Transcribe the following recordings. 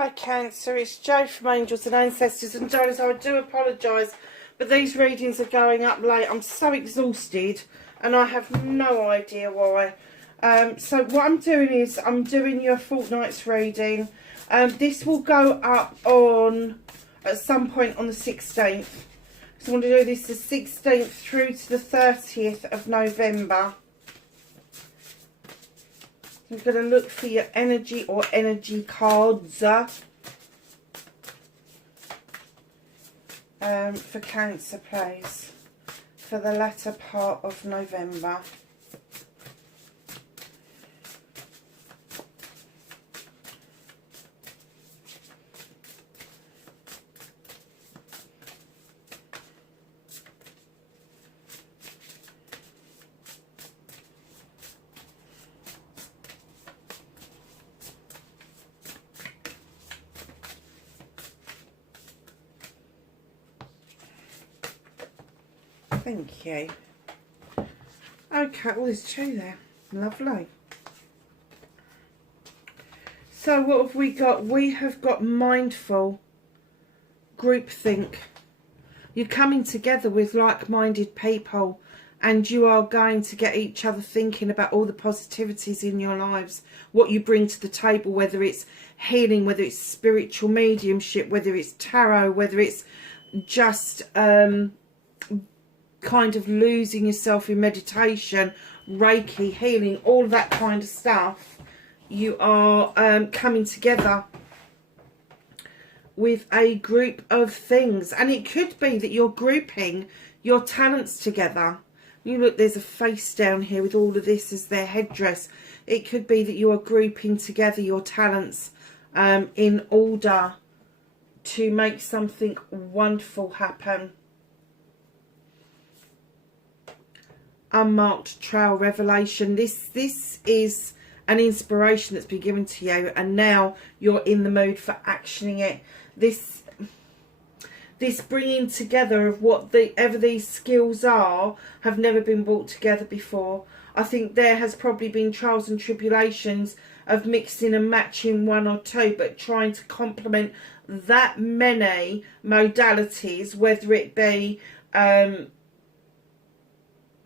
Hi Cancer, it's Jo from Angels and Ancestors, and darlings, I do apologise, but these readings are going up late. I'm so exhausted and I have no idea why. So what I'm doing is I'm doing your fortnight's reading. This will go up on at some point on the 16th. So I'm going to do this the 16th through to the 30th of November. You're going to look for your energy or energy cards for Cancer, please, for the latter part of November. Thank you. Okay, oh, there's two there. Lovely. So what have we got? We have got mindful, groupthink. You're coming together with like-minded people and you are going to get each other thinking about all the positivities in your lives, what you bring to the table, whether it's healing, whether it's spiritual mediumship, whether it's tarot, whether it's just kind of losing yourself in meditation, Reiki, healing, all that kind of stuff. You are coming together with a group of things, and it could be that you're grouping your talents together. You look, there's a face down here with all of this as their headdress. It could be that you are grouping together your talents in order to make something wonderful happen. Unmarked trail revelation. This is an inspiration that's been given to you, and now you're in the mood for actioning it. This bringing together of whatever these skills are have never been brought together before. I think there has probably been trials and tribulations of mixing and matching one or two, but trying to complement that many modalities, whether it be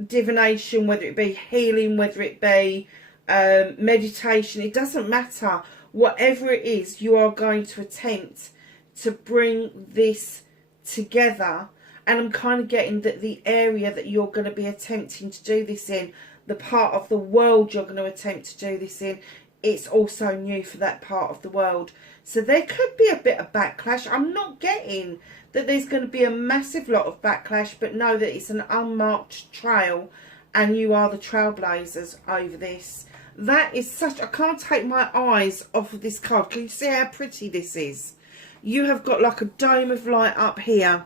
divination, whether it be healing, whether it be meditation, it doesn't matter. Whatever it is, you are going to attempt to bring this together. And I'm kind of getting that the area that you're going to be attempting to do this in, the part of the world you're going to attempt to do this in, it's also new for that part of the world. So there could be a bit of backlash. I'm not getting that there's going to be a massive lot of backlash, but know that it's an unmarked trail and you are the trailblazers over this. That is such, I can't take my eyes off of this card. Can you see how pretty this is? You have got like a dome of light up here,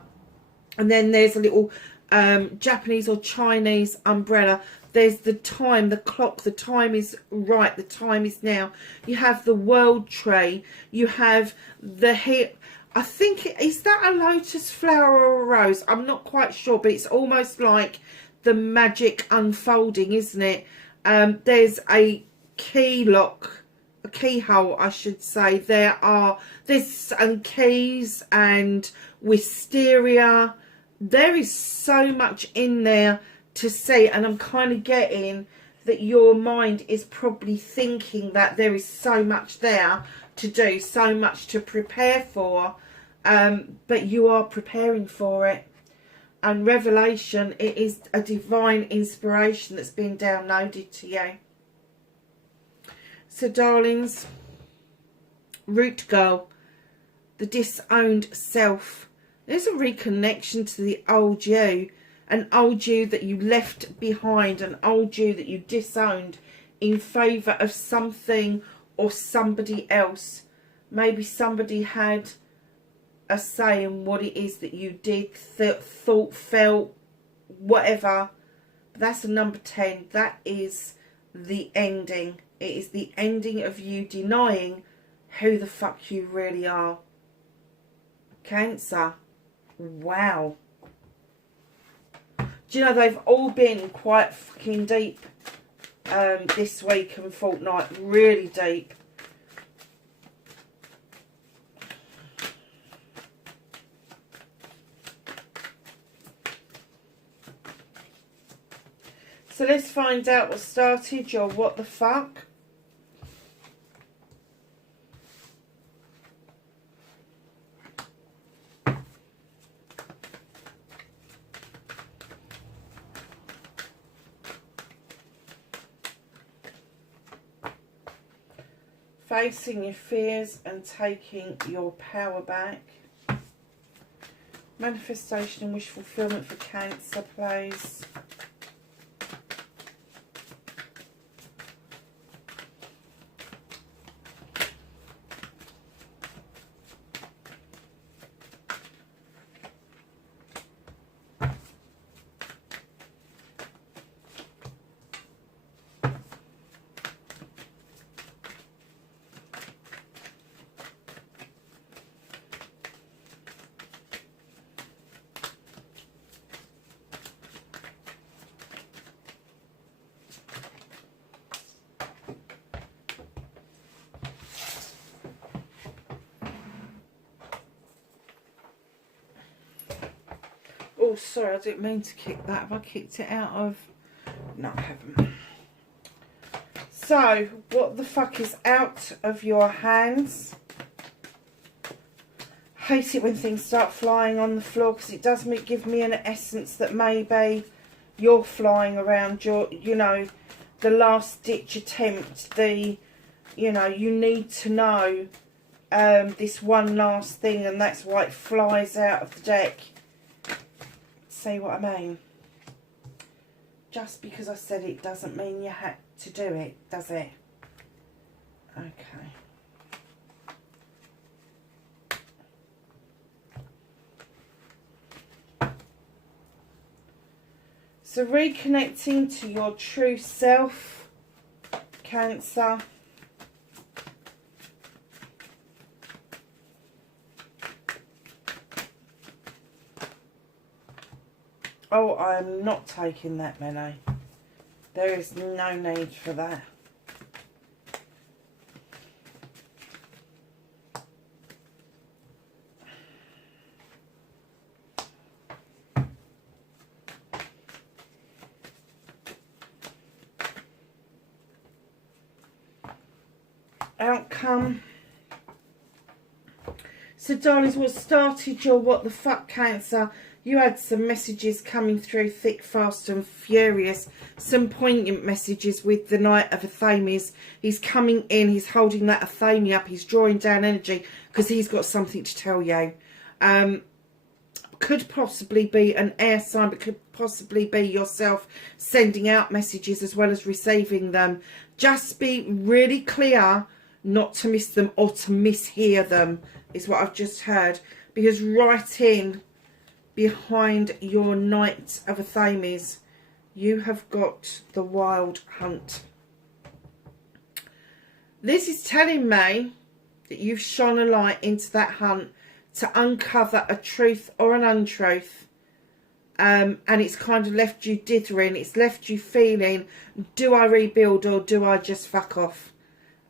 and then there's a little Japanese or Chinese umbrella. There's the time, the clock, the time is right, the time is now. You have the world tree, you have the hair. I think, is that a lotus flower or a rose? I'm not quite sure, but it's almost like the magic unfolding, isn't it? There's a key lock, a keyhole, I should say. There's some keys and wisteria. There is so much in there to see, and I'm kind of getting that your mind is probably thinking that there is so much there to do, so much to prepare for, but you are preparing for it. And revelation, it is a divine inspiration that's been downloaded to you. So darlings, root girl, the disowned self. There's a reconnection to the old you, an old you that you left behind, an old you that you disowned in favour of something or somebody else. Maybe somebody had a say in what it is that you did, thought, felt, whatever. But that's a number 10. That is the ending. It is the ending of you denying who the fuck you really are. Cancer. Wow. Do you know, they've all been quite fucking deep this week and fortnight. Really deep. So let's find out what started your what the fuck. Facing your fears and taking your power back. Manifestation and wish fulfillment for Cancer, please. Oh, sorry, I didn't mean to kick that. Have I kicked it out of... No, I haven't. So, what the fuck is out of your hands? Hate it when things start flying on the floor, because it does give me an essence that maybe you're flying around your, you know, the last ditch attempt, the, you know, you need to know this one last thing, and that's why it flies out of the deck. See what I mean? Just because I said it doesn't mean you had to do it, does it? Okay. So reconnecting to your true self, Cancer. Oh, I'm not taking that many. There is no need for that. Outcome. So, darlings, what started your what the fuck, Cancer? You had some messages coming through thick, fast and furious. Some poignant messages with the Knight of Athames. He's coming in, he's holding that Athame up, he's drawing down energy because he's got something to tell you. Could possibly be an air sign, but could possibly be yourself sending out messages as well as receiving them. Just be really clear not to miss them or to mishear them, is what I've just heard. Because right in behind your Knight of Athames, you have got the Wild Hunt. This is telling me that you've shone a light into that hunt to uncover a truth or an untruth. And it's kind of left you dithering. It's left you feeling, do I rebuild or do I just fuck off?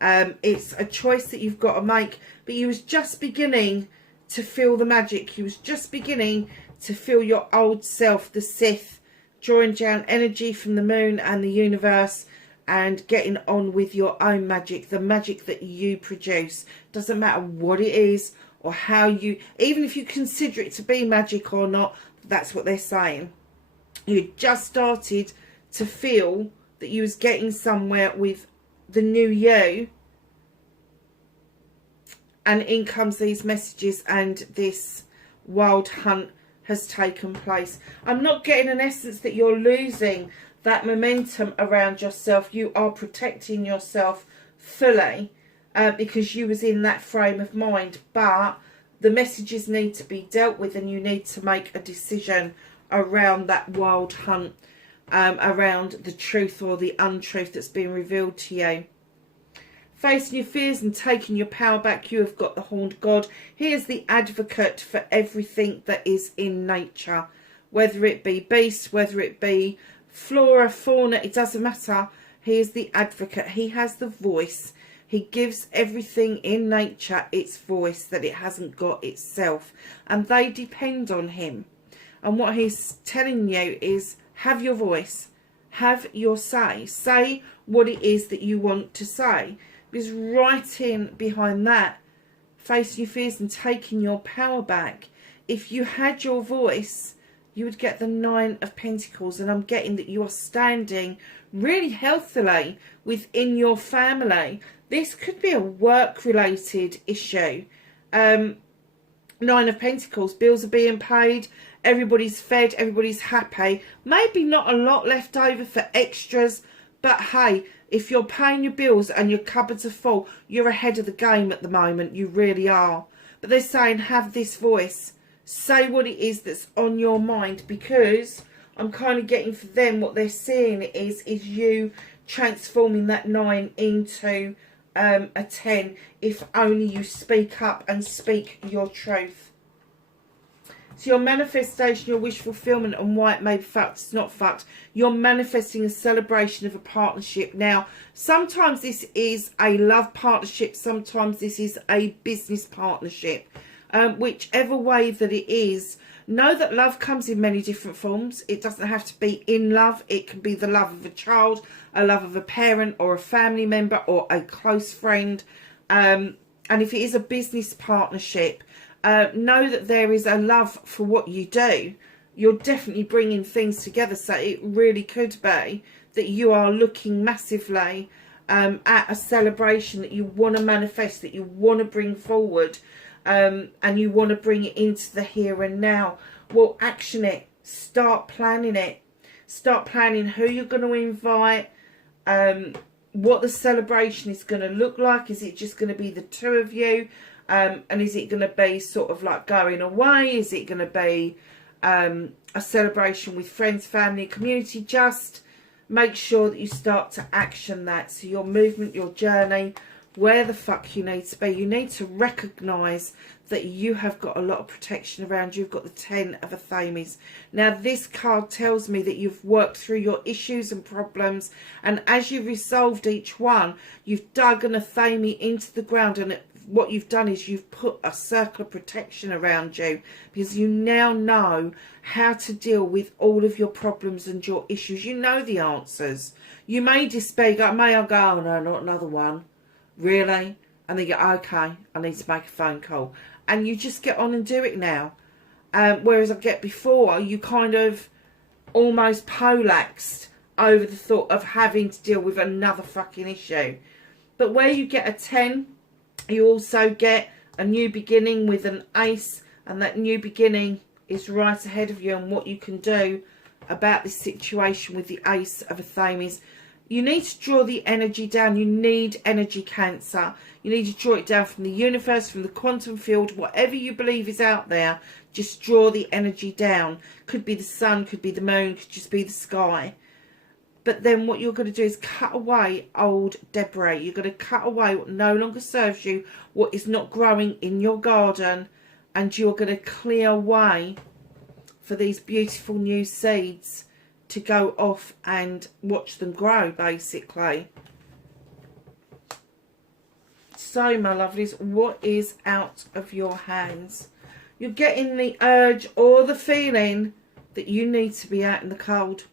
It's a choice that you've got to make. But you was just beginning to feel the magic. You was just beginning to feel your old self, the Sith, drawing down energy from the moon and the universe and getting on with your own magic, the magic that you produce. Doesn't matter what it is or how you, even if you consider it to be magic or not, that's what they're saying. You just started to feel that you was getting somewhere with the new you, and in comes these messages and this wild hunt has taken place. I'm not getting an essence that you're losing that momentum around yourself. You are protecting yourself fully because you was in that frame of mind, but the messages need to be dealt with and you need to make a decision around that wild hunt, around the truth or the untruth that's been revealed to you. Facing your fears and taking your power back, you have got the Horned God. He is the advocate for everything that is in nature. Whether it be beasts, whether it be flora, fauna, it doesn't matter. He is the advocate. He has the voice. He gives everything in nature its voice that it hasn't got itself. And they depend on him. And what he's telling you is, have your voice. Have your say. Say what it is that you want to say. Because right in behind that, facing your fears and taking your power back, if you had your voice, you would get the 9 of Pentacles. And I'm getting that you are standing really healthily within your family. This could be a work-related issue. 9 of Pentacles, bills are being paid, everybody's fed, everybody's happy. Maybe not a lot left over for extras, but hey, if you're paying your bills and your cupboards are full, you're ahead of the game at the moment. You really are. But they're saying have this voice. Say what it is that's on your mind, because I'm kind of getting for them what they're seeing is you transforming that 9 into a 10 if only you speak up and speak your truth. So your manifestation, your wish fulfillment, and why it may be fucked, it's not fucked. You're manifesting a celebration of a partnership. Now, sometimes this is a love partnership. Sometimes this is a business partnership. Whichever way that it is, know that love comes in many different forms. It doesn't have to be in love. It can be the love of a child, a love of a parent or a family member or a close friend. And if it is a business partnership, know that there is a love for what you do. You're definitely bringing things together. So it really could be that you are looking massively at a celebration that you want to manifest, that you want to bring forward, and you want to bring it into the here and now. Well, action it. Start planning it. Start planning who you're going to invite, what the celebration is going to look like. Is it just going to be the two of you? And is it going to be sort of like going away? Is it going to be a celebration with friends, family, community? Just make sure that you start to action that. So your movement, your journey, where the fuck you need to be. You need to recognise that you have got a lot of protection around you. You've got the 10 of Athames. Now this card tells me that you've worked through your issues and problems, and as you've resolved each one, you've dug an Athame into the ground, and what you've done is you've put a circle of protection around you, because you now know how to deal with all of your problems and your issues. You know the answers. You may despair, go, oh no, not another one. Really? And then you go, okay, I need to make a phone call. And you just get on and do it now. Whereas I get before, you kind of almost poleaxed over the thought of having to deal with another fucking issue. But where you get a 10, you also get a new beginning with an ace. And that new beginning is right ahead of you, and what you can do about this situation with the ace of Athames. You need to draw the energy down. You need energy, Cancer. You need to draw it down from the universe, from the quantum field, whatever you believe is out there. Just draw the energy down. Could be the sun, could be the moon, could just be the sky. But then what you're going to do is cut away old debris. You're going to cut away what no longer serves you, what is not growing in your garden. And you're going to clear way for these beautiful new seeds to go off and watch them grow, basically. So, my lovelies, what is out of your hands? You're getting the urge or the feeling that you need to be out in the cold.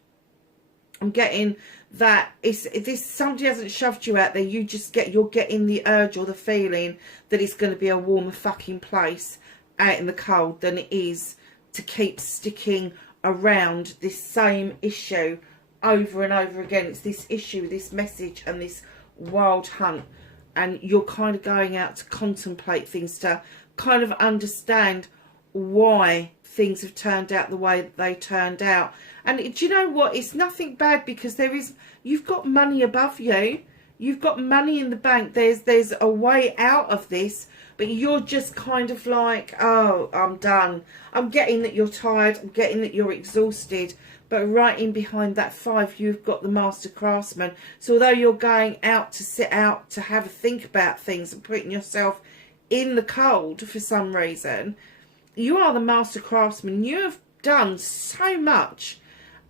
I'm getting that if somebody hasn't shoved you out there, you're getting the urge or the feeling that it's going to be a warmer fucking place out in the cold than it is to keep sticking around this same issue over and over again. It's this issue, this message, and this wild hunt, and you're kind of going out to contemplate things, to kind of understand why things have turned out the way that they turned out. And do you know what? It's nothing bad, because you've got money above you. You've got money in the bank. There's a way out of this, but you're just kind of like, oh, I'm done. I'm getting that you're tired. I'm getting that you're exhausted. But right in behind that 5, you've got the Master Craftsman. So although you're going out to sit out, to have a think about things and putting yourself in the cold for some reason, you are the Master Craftsman. You have done so much.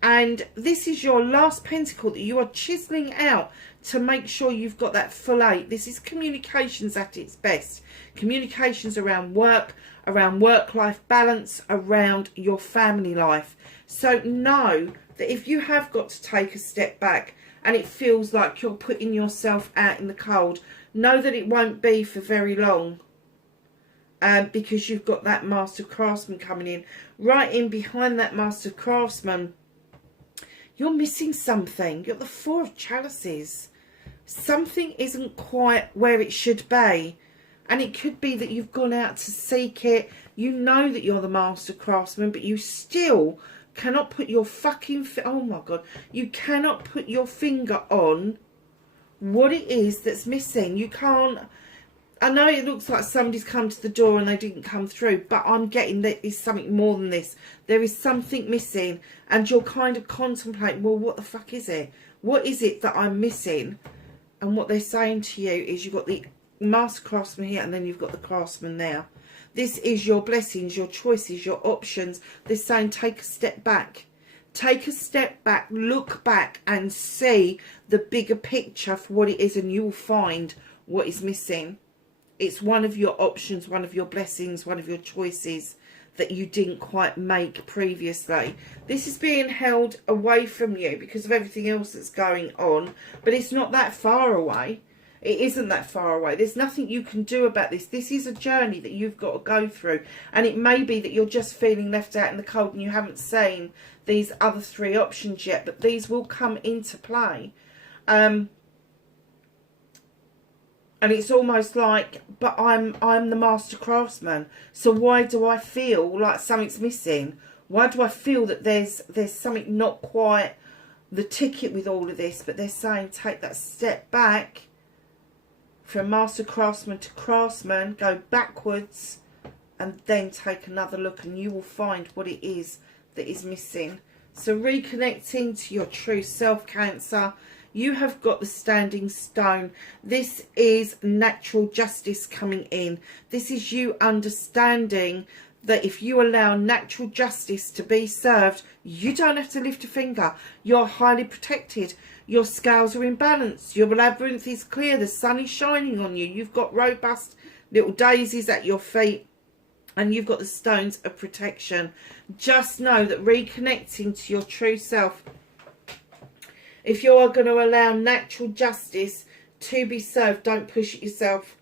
And this is your last pentacle that you are chiseling out to make sure you've got that full 8. This is communications at its best. Communications around work-life balance, around your family life. So know that if you have got to take a step back and it feels like you're putting yourself out in the cold, know that it won't be for very long. Because you've got that Master Craftsman coming in. Right in behind that Master Craftsman, you're missing something. You've got the Four of Chalices. Something isn't quite where it should be. And it could be that you've gone out to seek it. You know that you're the Master Craftsman, but you still cannot put your fucking... oh my God. You cannot put your finger on what it is that's missing. You can't... I know it looks like somebody's come to the door and they didn't come through, but I'm getting that there's something more than this. There is something missing, and you're kind of contemplating, well, what the fuck is it? What is it that I'm missing? And what they're saying to you is you've got the Master Craftsman here, and then you've got the Craftsman there. This is your blessings, your choices, your options. They're saying take a step back. Take a step back, look back and see the bigger picture for what it is, and you will find what is missing. It's one of your options, one of your blessings, one of your choices that you didn't quite make previously. This is being held away from you because of everything else that's going on, but it's not that far away. It isn't that far away. There's nothing you can do about this. This is a journey that you've got to go through, and it may be that you're just feeling left out in the cold and you haven't seen these other three options yet, but these will come into play. And it's almost like, but I'm the Master Craftsman, so why do I feel like something's missing? Why do I feel that there's something not quite the ticket with all of this? But they're saying take that step back from Master Craftsman to Craftsman, go backwards, and then take another look, and you will find what it is that is missing. So reconnecting to your true self, Cancer. You have got the Standing Stone. This is natural justice coming in. This is you understanding that if you allow natural justice to be served, you don't have to lift a finger. You're highly protected. Your scales are in balance. Your labyrinth is clear. The sun is shining on you. You've got robust little daisies at your feet. And you've got the stones of protection. Just know that reconnecting to your true self, if you are going to allow natural justice to be served, don't push it yourself.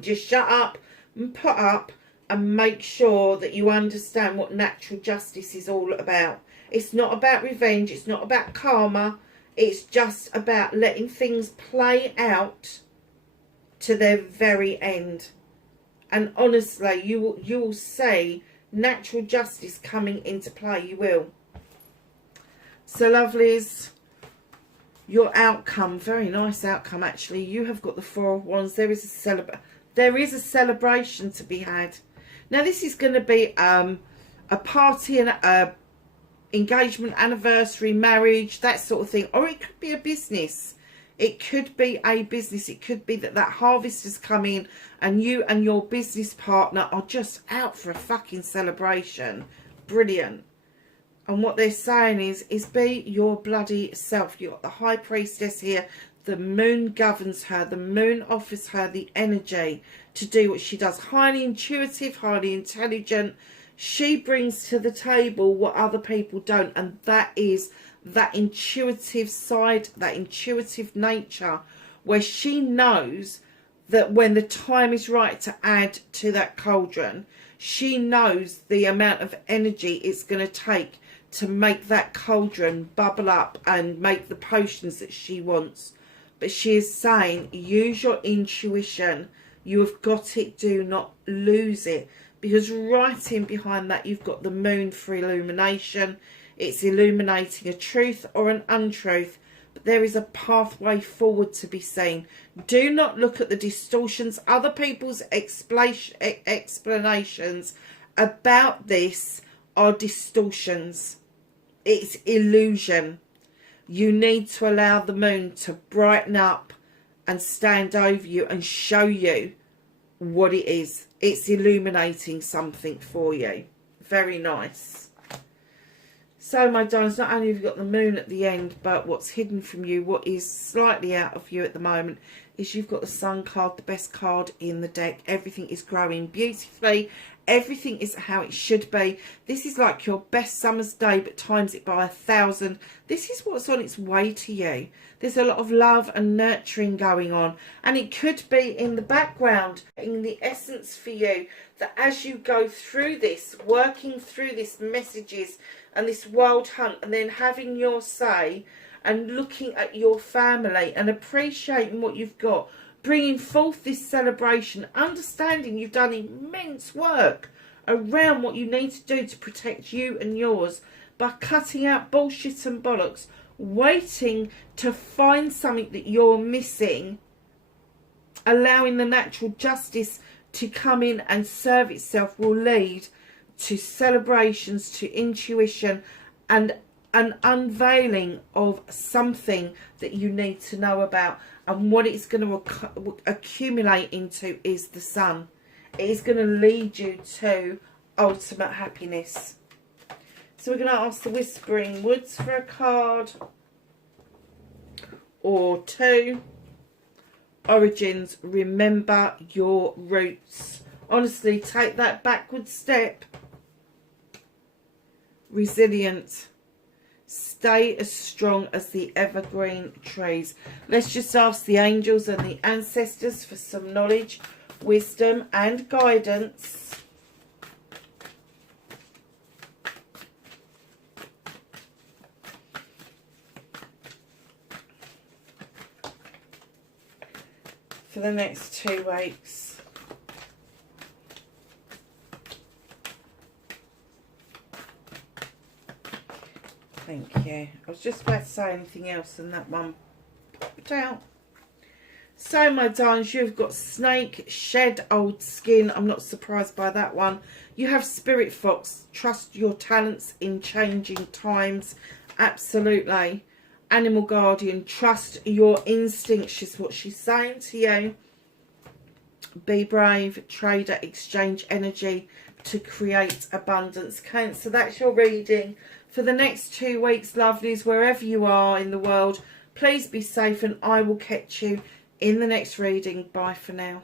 Just shut up and put up and make sure that you understand what natural justice is all about. It's not about revenge. It's not about karma. It's just about letting things play out to their very end. And honestly, you will see natural justice coming into play. You will. So, lovelies, your outcome, very nice outcome actually. You have got the Four of Wands. There is a celebration to be had. Now this is going to be a party and a engagement, anniversary, marriage, that sort of thing, or it could be a business. It could be a business. It could be that harvest has come in and you and your business partner are just out for a fucking celebration. Brilliant. And what they're saying is be your bloody self. You've got the High Priestess here. The moon governs her. The moon offers her the energy to do what she does. Highly intuitive, highly intelligent. She brings to the table what other people don't. And that is that intuitive side, that intuitive nature, where she knows that when the time is right to add to that cauldron, she knows the amount of energy it's going to take to make that cauldron bubble up and make the potions that she wants. But she is saying, use your intuition. You have got it. Do not lose it. Because right in behind that, you've got the moon for illumination. It's illuminating a truth or an untruth. But there is a pathway forward to be seen. Do not look at the distortions. Other people's explanations about this are distortions. It's illusion. You need to allow the moon to brighten up and stand over you and show you what it is. It's illuminating something for you. Very nice. So, my darlings, not only have you got the moon at the end, but what's hidden from you, what is slightly out of you at the moment, is you've got the sun card, the best card in the deck. Everything is growing beautifully. Everything is how it should be. This is like your best summer's day, but times it by 1,000. This is what's on its way to you. There's a lot of love and nurturing going on. And it could be in the background, in the essence for you, that as you go through this, working through this messages and this wild hunt, and then having your say and looking at your family and appreciating what you've got, bringing forth this celebration, understanding you've done immense work around what you need to do to protect you and yours by cutting out bullshit and bollocks, waiting to find something that you're missing, allowing the natural justice to come in and serve itself will lead to celebrations, to intuition, and an unveiling of something that you need to know about. And what it's going to accumulate into is the sun. It is going to lead you to ultimate happiness. So we're going to ask the Whispering Woods for a card or two. Origins, remember your roots. Honestly, take that backward step. Resilient. Stay as strong as the evergreen trees. Let's just ask the angels and the ancestors for some knowledge, wisdom and guidance. For the next 2 weeks. Thank you. I was just about to say anything else and that one popped out. So, my darlings, you've got snake, shed old skin. I'm not surprised by that one. You have spirit fox. Trust your talents in changing times. Absolutely. Animal guardian. Trust your instincts. She's what she's saying to you. Be brave. Trader. Exchange energy to create abundance. Cancer, that's your reading. For the next 2 weeks, lovelies, wherever you are in the world, please be safe and I will catch you in the next reading. Bye for now.